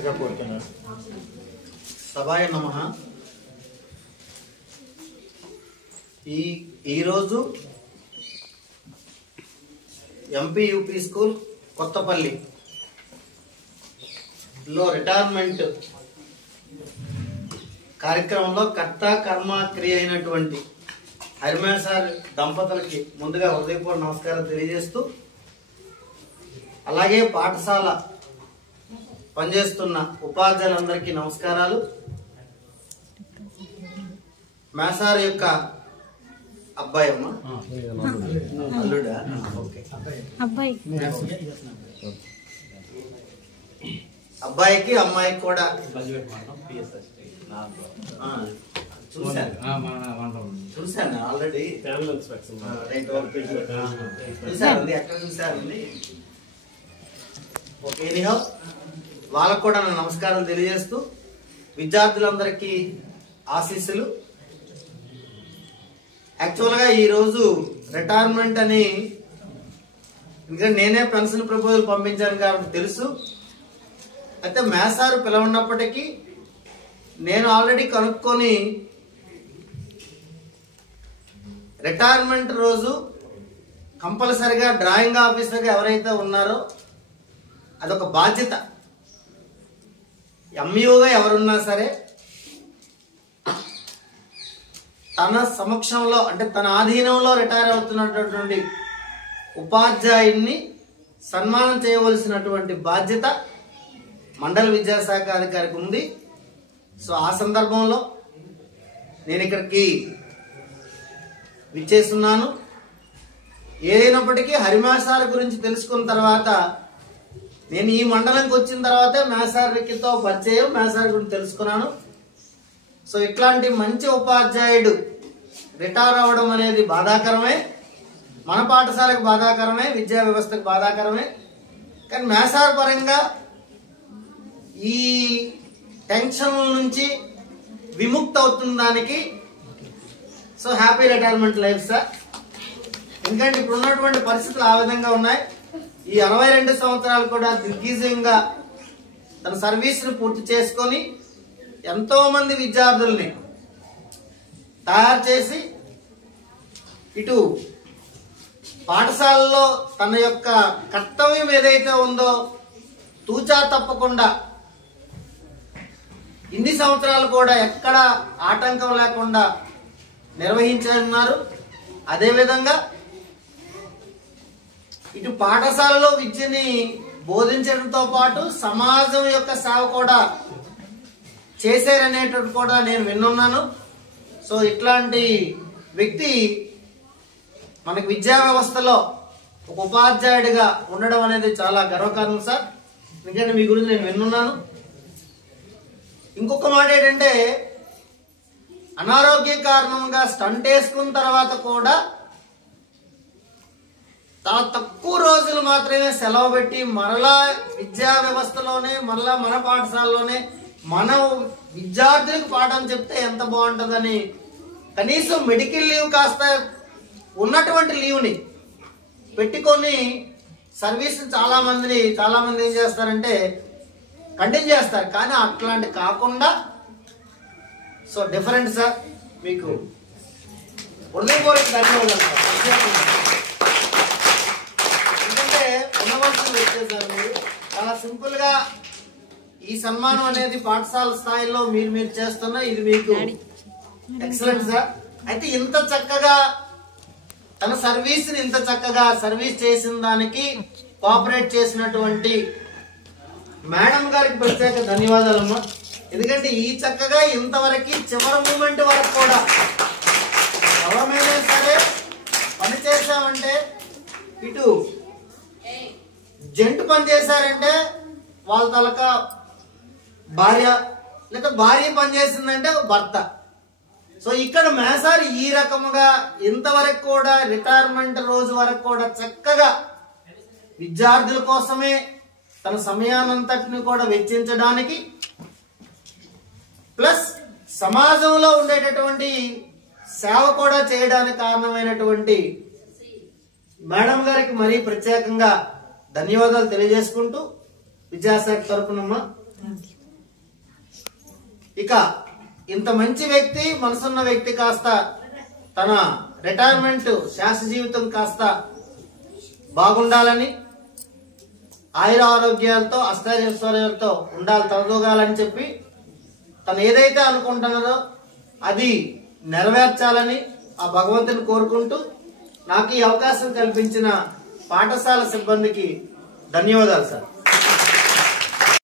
మనస్ఫూర్తిగా కోరుతున్నాను. సభాయ నమః. ఈరోజు ఎంపీ యూపీ స్కూల్ కొత్తపల్లిలో రిటైర్మెంట్ కార్యక్రమంలో కర్త కర్మ క్రియ అయినటువంటి హరిమేష్ సార్ దంపతులకి ముందుగా హృదయపూర్వక నమస్కారం తెలియజేస్తూ, అలాగే పాఠశాల పనిచేస్తున్న ఉపాధ్యాయులందరికీ నమస్కారాలు. మేసార్ యొక్క అబ్బాయి అమ్మా, అల్లుడా? ఓకే. అబ్బాయికి అమ్మాయికి కూడా చూశాను ఆల్రెడీ. చూశారు ఎక్కడ చూశారండి? ఓకే. ఎనీహౌ వాళ్ళకు కూడా నా నమస్కారం తెలియజేస్తూ, విద్యార్థులందరికీ ఆశీస్సులు. యాక్చువల్గా ఈరోజు రిటైర్మెంట్ అని ఇంకా నేనే పెన్షన్ ప్రపోజల్ పంపించాను కాబట్టి తెలుసు. అయితే మేసారు పిలవన్నప్పటికీ నేను ఆల్రెడీ కనుక్కొని రిటైర్మెంట్ రోజు కంపల్సరిగా డ్రాయింగ్ ఆఫీసర్గా ఎవరైతే ఉన్నారో అదొక బాధ్యత. ఎంఈఓగా ఎవరున్నా సరే తన సమక్షంలో అంటే తన ఆధీనంలో రిటైర్ అవుతున్నటువంటి ఉపాధ్యాయుడిని సన్మానం చేయవలసినటువంటి బాధ్యత మండల విద్యాశాఖ అధికారికి ఉంది. సో ఆ సందర్భంలో నేను ఇక్కడికి విచ్చేస్తున్నాను. ఏదైనప్పటికీ హరిమేష్ సార్ గురించి తెలుసుకున్న తర్వాత, నేను ఈ మండలంకి వచ్చిన తర్వాతే మేసార్తో పరిచయం, మేసార్ గురించి తెలుసుకున్నాను. సో ఇట్లాంటి మంచి ఉపాధ్యాయుడు రిటైర్ అవ్వడం అనేది బాధాకరమే, మన పాఠశాలకు బాధాకరమే, విద్యా వ్యవస్థకు బాధాకరమే. కానీ మేసార్ పరంగా ఈ టెన్షన్ నుంచి విముక్తి అవుతున్న దానికి so happy retirement life sir. ఎందుకంటే ఇప్పుడు ఉన్నటువంటి పరిస్థితులు ఆ విధంగా ఉన్నాయి. ఈ 62 సంవత్సరాలు కూడా దిగ్విజయంగా తన సర్వీస్ను పూర్తి చేసుకొని ఎంతో మంది విద్యార్థుల్ని తయారు చేసి ఇటు పాఠశాలలో తన యొక్క కర్తవ్యం ఏదైతే ఉందో తూచా తప్పకుండా ఇన్ని సంవత్సరాలు కూడా ఎక్కడ ఆటంకం లేకుండా నిర్వహించనున్నారు. అదేవిధంగా ఇటు పాఠశాలలో విద్యని బోధించడంతో పాటు సమాజం యొక్క సేవ కూడా చేశారనేటట్టు కూడా నేను విన్నాను. సో ఇట్లాంటి వ్యక్తి మనకి విద్యా వ్యవస్థలో ఒక ఉపాధ్యాయుడిగా ఉండడం అనేది చాలా గర్వకారణం సార్. ఎందుకంటే మీ గురించి నేను విన్నాను. ఇంకొక మాట ఏంటంటే, అనారోగ్య కారణంగా స్టంట్ వేసుకున్న తర్వాత కూడా చాలా తక్కువ రోజులు మాత్రమే సెలవు పెట్టి మరలా విద్యా వ్యవస్థలోనే మరలా మన పాఠశాలలోనే మన విద్యార్థులకు పాఠం చెప్తే ఎంత బాగుంటుందని కనీసం మెడికల్ లీవ్ కాస్త ఉన్నటువంటి లీవ్ని పెట్టుకొని సర్వీస్ చాలా మంది ఏం చేస్తారంటే కంటిన్యూ చేస్తారు. కానీ అట్లాంటి కాకుండా సో డిఫరెంట్ సార్. మీకు హృదయపూర్వక ధన్యవాదాలు సార్. ఎందుకంటే ఉన్నవలసిన వ్యక్తే సార్ మీరు. చాలా సింపుల్ గా ఈ సన్మానం అనేది పాఠశాల స్థాయిలో మీరు చేస్తున్న ఇది మీకు ఎక్సలెంట్ సార్. అయితే ఇంత చక్కగా తన సర్వీస్ ని ఇంత చక్కగా సర్వీస్ చేసిన దానికి కోఆపరేట్ చేసినటువంటి మేడం గారికి ప్రత్యేక ధన్యవాదాలమ్మా. ఎందుకంటే ఈ చక్కగా ఇంతవరకు చివరి మూమెంట్ వరకు కూడా ఎవరైనా సరే పని చేశామంటే, ఇటు జంటు పని చేశారంటే వాళ్ళ తలక భార్య, లేదా భార్య పని చేసిందంటే భర్త. సో ఇక్కడ మేసార్ ఈ రకముగా ఇంతవరకు కూడా రిటైర్మెంట్ రోజు వరకు కూడా చక్కగా విద్యార్థుల కోసమే తన సమయానంతటిని కూడా వెచ్చించడానికి, ప్లస్ సమాజంలో ఉండేటటువంటి సేవ కూడా చేయడానికి కారణమైనటువంటి మేడం గారికి మరీ ప్రత్యేకంగా ధన్యవాదాలు తెలియజేసుకుంటూ విద్యాశాఖ తరపునమ్మా ఇక ఇంత మంచి వ్యక్తి, మనసున్న వ్యక్తి కాస్త తన రిటైర్మెంట్ శాశ్వత జీవితం కాస్త బాగుండాలని, ఆయుర ఆరోగ్యాలతో అష్టైశ్వర్యాలతో ఉండాలి, తలదూగాలని చెప్పి తను ఏదైతే అనుకుంటున్నారో అది నెరవేర్చాలని ఆ భగవంతుని కోరుకుంటూ నాకు ఈ అవకాశం కల్పించిన పాఠశాల సిబ్బందికి ధన్యవాదాలు సార్.